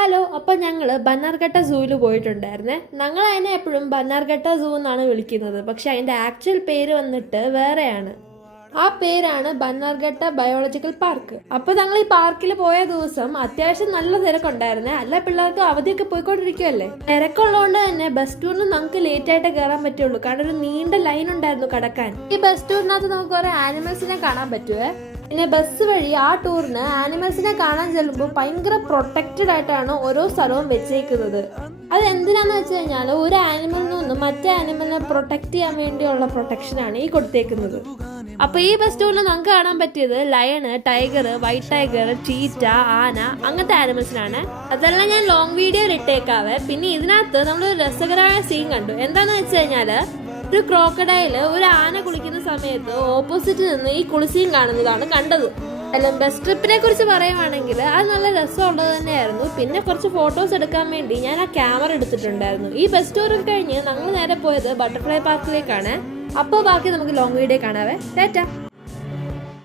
Hello, അപ്പോൾ ഞങ്ങൾ ബന്നാർഘട്ട സൂവിൽ പോയിട്ടുണ്ടായിരുന്നേ. ഞങ്ങൾ അതിനെ എപ്പോഴും ബന്നാർഘട്ട സൂ എന്നാണ് വിളിക്കുന്നത്, പക്ഷെ അതിൻ്റെ ആക്ച്വൽ പേര് വന്നിട്ട് വേറെയാണ്. ആ പേരാണ് ബന്നാർഘട്ട ബയോളജിക്കൽ പാർക്ക്. അപ്പോൾ ഞങ്ങൾ ഈ പാർക്കിൽ പോയ ദിവസം അത്യാവശ്യം നല്ല തിരക്കുണ്ടായിരുന്നേ. അല്ല, പിള്ളേർക്ക് അവധിയൊക്കെ പോയിക്കൊണ്ടിരിക്കുവല്ലേ. തിരക്കുള്ളതുകൊണ്ട് തന്നെ ബസ് ടൂറിന് നമുക്ക് ലേറ്റ് ആയിട്ട് കയറാൻ പറ്റുള്ളൂ, കാരണം ഒരു നീണ്ട ലൈൻ ഉണ്ടായിരുന്നു കടക്കാൻ. ഈ ബസ് ടൂറിനകത്ത് നമുക്ക് കുറെ ആനിമൽസിനെ കാണാൻ പറ്റുവേ. പിന്നെ ബസ് വഴി ആ ടൂറിന് ആനിമൽസിനെ കാണാൻ ചെല്ലുമ്പോൾ ഭയങ്കര പ്രൊട്ടക്റ്റഡ് ആയിട്ടാണ് ഓരോ സ്ഥലവും വെച്ചേക്കുന്നത്. അത് എന്തിനാന്ന് വെച്ച് കഴിഞ്ഞാൽ ഒരു ആനിമലിൽ നിന്നും മറ്റേ ആനിമലിനെ പ്രൊട്ടക്ട് ചെയ്യാൻ വേണ്ടിയുള്ള പ്രൊട്ടക്ഷനാണ് ഈ കൊടുത്തേക്കുന്നത്. അപ്പൊ ഈ ബസ് ടൂറിൽ നമുക്ക് കാണാൻ പറ്റിയത് lion, tiger, white tiger, cheetah, ആന, അങ്ങനത്തെ ആനിമൽസിനാണ്. അതെല്ലാം ഞാൻ ലോങ് വീഡിയോയിൽ ഇട്ടേക്കാവേ. പിന്നെ ഇതിനകത്ത് നമ്മൾ രസകരമായ സീൻ കണ്ടു. എന്താന്ന് വെച്ച് കഴിഞ്ഞാല് ഒരു ക്രോക്കഡൈല് ഒരു ആന കുളിക്കുന്ന സമയത്ത് ഓപ്പോസിറ്റ് നിന്ന് ഈ കുളിസീൻ കാണുന്നതാണ് കണ്ടത്. അല്ല, ബസ് ട്രിപ്പിനെ കുറിച്ച് പറയുവാണെങ്കിൽ അത് നല്ല രസമുള്ളത് തന്നെയായിരുന്നു. പിന്നെ കുറച്ച് ഫോട്ടോസ് എടുക്കാൻ വേണ്ടി ഞാൻ ആ ക്യാമറ എടുത്തിട്ടുണ്ടായിരുന്നു. ഈ ബസ് ടൂർ കഴിഞ്ഞ് ഞങ്ങൾ നേരെ പോയത് ബട്ടർഫ്ലൈ പാർക്കിലേക്കാണ്. അപ്പോൾ ബാക്കി നമുക്ക് ലോങ് വീഡിയോ കാണാവേ. ടാറ്റാ.